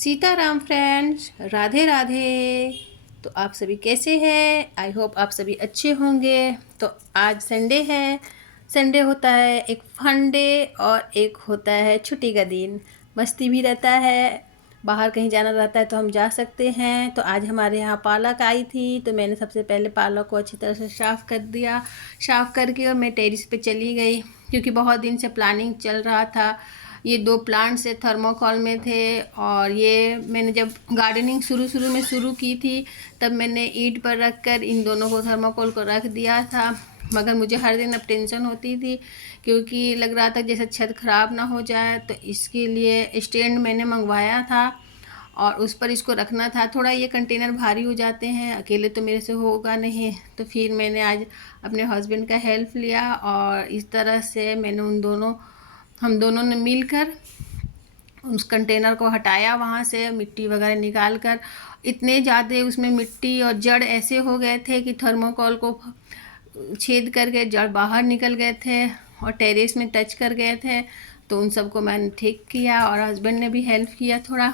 Sitaram friends, Radhe Radhe. तो आप सभी कैसे हैं? आई होप आप सभी अच्छे होंगे। तो आज संडे है। संडे होता है एक फन डे और एक होता है छुट्टी का दिन। मस्ती भी रहता है, बाहर कहीं जाना रहता है तो हम जा सकते हैं। तो आज हमारे यहाँ पालक आई थी, तो मैंने सबसे पहले पालक को अच्छी तरह से साफ़ कर दिया। साफ़ करके और मैं टेरेस पे चली गई, क्योंकि बहुत दिन से प्लानिंग चल रहा था। ये 2 प्लांट्स से थर्मोकॉल में थे, और ये मैंने जब गार्डनिंग शुरू में शुरू की थी तब मैंने ईंट पर रख कर इन दोनों को थर्मोकॉल को रख दिया था। मगर मुझे हर दिन अब टेंशन होती थी, क्योंकि लग रहा था जैसे छत ख़राब ना हो जाए। तो इसके लिए स्टैंड मैंने मंगवाया था और उस पर इसको रखना था। थोड़ा ये कंटेनर भारी हो जाते हैं, अकेले तो मेरे से होगा नहीं। तो फिर मैंने आज अपने हस्बैंड का हेल्प लिया और इस तरह से मैंने हम दोनों ने मिलकर उस कंटेनर को हटाया, वहाँ से मिट्टी वगैरह निकाल कर। इतने ज़्यादा उसमें मिट्टी और जड़ ऐसे हो गए थे कि थर्मोकॉल को छेद करके जड़ बाहर निकल गए थे और टेरेस में टच कर गए थे। तो उन सबको मैंने ठीक किया और हस्बैंड ने भी हेल्प किया थोड़ा।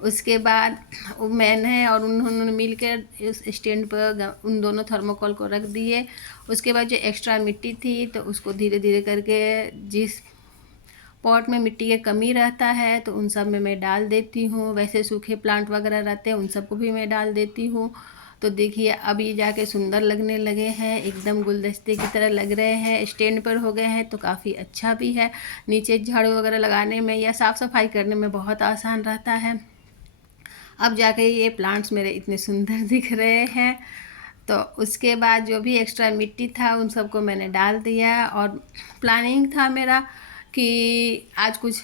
उसके बाद मैंने और उन्होंने मिलकर उस स्टैंड पर उन दोनों थर्मोकॉल को रख दिए। उसके बाद जो एक्स्ट्रा मिट्टी थी तो उसको धीरे धीरे करके जिस पॉट में मिट्टी की कमी रहता है तो उन सब में मैं डाल देती हूँ। वैसे सूखे प्लांट वगैरह रहते हैं उन सबको भी मैं डाल देती हूँ। तो देखिए अब ये जाके सुंदर लगने लगे हैं, एकदम गुलदस्ते की तरह लग रहे हैं। स्टैंड पर हो गए हैं तो काफ़ी अच्छा भी है। नीचे झाड़ू वगैरह लगाने में या साफ़ सफाई करने में बहुत आसान रहता है। अब जाके ये प्लांट्स मेरे इतने सुंदर दिख रहे हैं। तो उसके बाद जो भी एक्स्ट्रा मिट्टी था उन सबको मैंने डाल दिया। और प्लानिंग था मेरा कि आज कुछ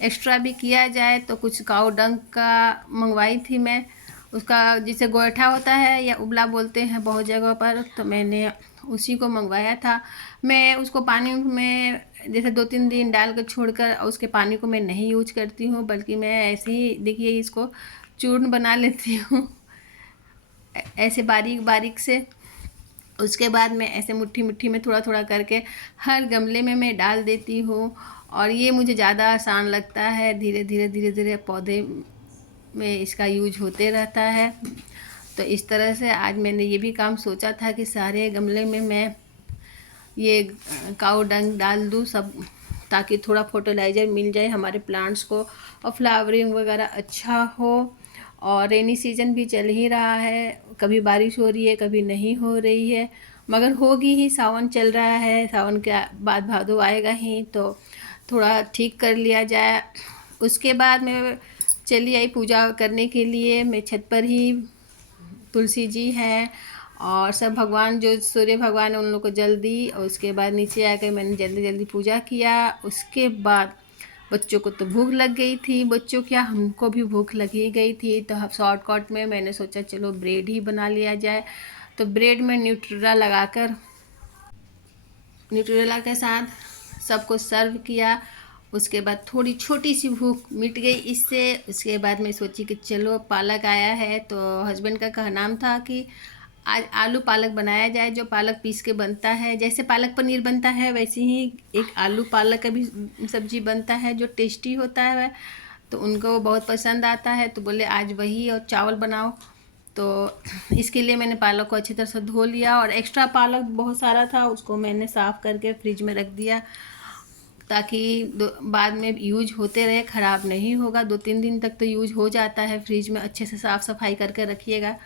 एक्स्ट्रा भी किया जाए, तो कुछ काऊ डंग का मंगवाई थी मैं। उसका जिसे गोइठा होता है या उबला बोलते हैं बहुत जगह पर, तो मैंने उसी को मंगवाया था। मैं उसको पानी में जैसे 2-3 दिन डाल कर छोड़कर उसके पानी को मैं नहीं यूज करती हूँ, बल्कि मैं ऐसे ही देखिए इसको चूर्ण बना लेती हूँ ऐसे बारीक बारीक से। उसके बाद मैं ऐसे मुट्ठी मुट्ठी में थोड़ा थोड़ा करके हर गमले में मैं डाल देती हूँ। और ये मुझे ज़्यादा आसान लगता है। धीरे धीरे धीरे धीरे पौधे में इसका यूज होते रहता है। तो इस तरह से आज मैंने ये भी काम सोचा था कि सारे गमले में मैं ये काऊ डंग डाल दूँ सब, ताकि थोड़ा फर्टिलाइज़र मिल जाए हमारे प्लांट्स को और फ्लावरिंग वगैरह अच्छा हो। और रेनी सीजन भी चल ही रहा है, कभी बारिश हो रही है कभी नहीं हो रही है, मगर होगी ही। सावन चल रहा है, सावन के बाद भादो आएगा ही, तो थोड़ा ठीक कर लिया जाए। उसके बाद मैं चली आई पूजा करने के लिए। मैं छत पर ही तुलसी जी हैं और सब भगवान जो सूर्य भगवान है उन लोग को जल दी। और उसके बाद नीचे आकर मैंने जल्दी जल्दी पूजा किया। उसके बाद बच्चों को तो भूख लग गई थी, बच्चों क्या हमको भी भूख लगी गई थी। तो शॉर्टकट में मैंने सोचा चलो ब्रेड ही बना लिया जाए। तो ब्रेड में न्यूट्रेला के साथ सबको सर्व किया। उसके बाद थोड़ी छोटी सी भूख मिट गई इससे। उसके बाद मैं सोची कि चलो पालक आया है, तो हस्बैंड का कहना था कि आज आलू पालक बनाया जाए, जो पालक पीस के बनता है। जैसे पालक पनीर बनता है वैसे ही एक आलू पालक का भी सब्जी बनता है जो टेस्टी होता है। तो उनको बहुत पसंद आता है, तो बोले आज वही और चावल बनाओ। तो इसके लिए मैंने पालक को अच्छी तरह से धो लिया और एक्स्ट्रा पालक बहुत सारा था उसको मैंने साफ़ करके फ्रिज में रख दिया, ताकि बाद में यूज होते रहे, ख़राब नहीं होगा। 2-3 दिन तक तो यूज हो जाता है फ्रिज में। अच्छे से साफ़ सफाई करके रखिएगा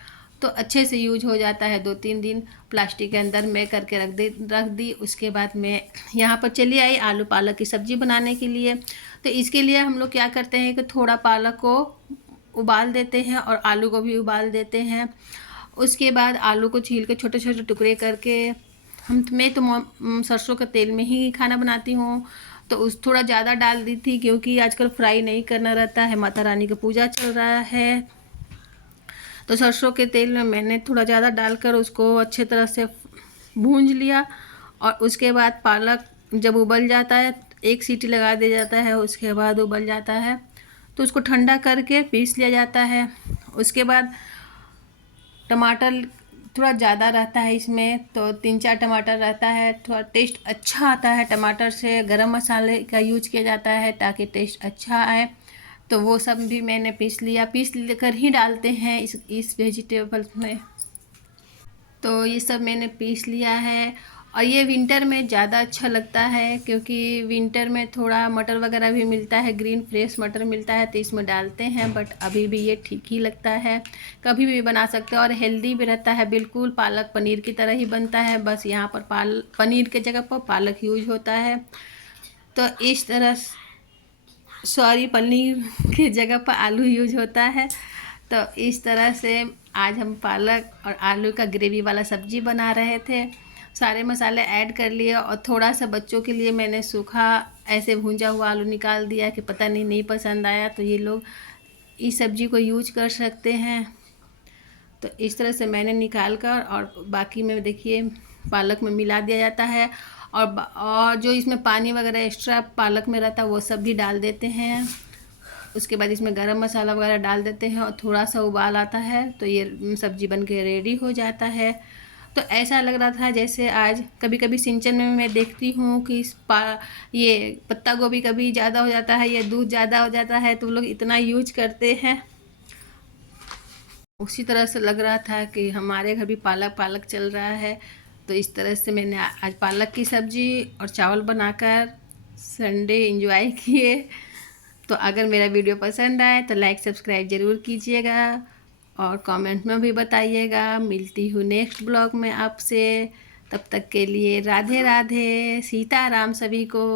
तो अच्छे से यूज हो जाता है। 2-3 दिन प्लास्टिक के अंदर मैं करके रख दी। उसके बाद मैं यहाँ पर चली आई आलू पालक की सब्ज़ी बनाने के लिए। तो इसके लिए हम लोग क्या करते हैं कि थोड़ा पालक को उबाल देते हैं और आलू को भी उबाल देते हैं। उसके बाद आलू को छील के छोटे छोटे टुकड़े करके मैं तो सरसों के तेल में ही खाना बनाती हूँ। तो उस थोड़ा ज़्यादा डाल दी थी, क्योंकि आजकल फ्राई नहीं करना रहता है, माता रानी का पूजा चल रहा है। तो सरसों के तेल में मैंने थोड़ा ज़्यादा डालकर उसको अच्छे तरह से भूंज लिया। और उसके बाद पालक जब उबल जाता है, एक सीटी लगा दिया जाता है, उसके बाद उबल जाता है तो उसको ठंडा करके पीस लिया जाता है। उसके बाद टमाटर थोड़ा ज़्यादा रहता है इसमें, तो 3-4 टमाटर रहता है। थोड़ा टेस्ट अच्छा आता है टमाटर से। गरम मसाले का यूज किया जाता है ताकि टेस्ट अच्छा आए। तो वो सब भी मैंने पीस लिया, पीस कर ही डालते हैं इस वेजिटेबल्स में। तो ये सब मैंने पीस लिया है। और ये विंटर में ज़्यादा अच्छा लगता है क्योंकि विंटर में थोड़ा मटर वगैरह भी मिलता है, ग्रीन फ्रेश मटर मिलता है तो इसमें डालते हैं। बट अभी भी ये ठीक ही लगता है, कभी भी बना सकते हो और हेल्दी भी रहता है, बिल्कुल पालक पनीर की तरह ही बनता है। बस यहाँ पर पनीर के जगह पर पालक यूज होता है। तो इस तरह सॉरी पनीर की जगह पर आलू यूज होता है। तो इस तरह से आज हम पालक और आलू का ग्रेवी वाला सब्जी बना रहे थे। सारे मसाले ऐड कर लिए और थोड़ा सा बच्चों के लिए मैंने सूखा ऐसे भुंजा हुआ आलू निकाल दिया कि पता नहीं पसंद आया तो ये लोग इस सब्जी को यूज कर सकते हैं। तो इस तरह से मैंने निकाल कर और बाकी में देखिए पालक में मिला दिया जाता है। और जो इसमें पानी वगैरह एक्स्ट्रा पालक में रहता है वो सब भी डाल देते हैं। उसके बाद इसमें गरम मसाला वगैरह डाल देते हैं और थोड़ा सा उबाल आता है तो ये सब्जी बन के रेडी हो जाता है। तो ऐसा लग रहा था जैसे आज कभी कभी सिंचन में मैं देखती हूँ कि ये पत्ता गोभी कभी ज़्यादा हो जाता है या दूध ज़्यादा हो जाता है तो लोग इतना यूज करते हैं, उसी तरह से लग रहा था कि हमारे घर भी पालक पालक चल रहा है। तो इस तरह से मैंने आज पालक की सब्ज़ी और चावल बनाकर संडे एंजॉय किए। तो अगर मेरा वीडियो पसंद आए तो लाइक सब्सक्राइब ज़रूर कीजिएगा और कमेंट में भी बताइएगा। मिलती हूँ नेक्स्ट ब्लॉग में आपसे, तब तक के लिए राधे राधे, सीताराम सभी को।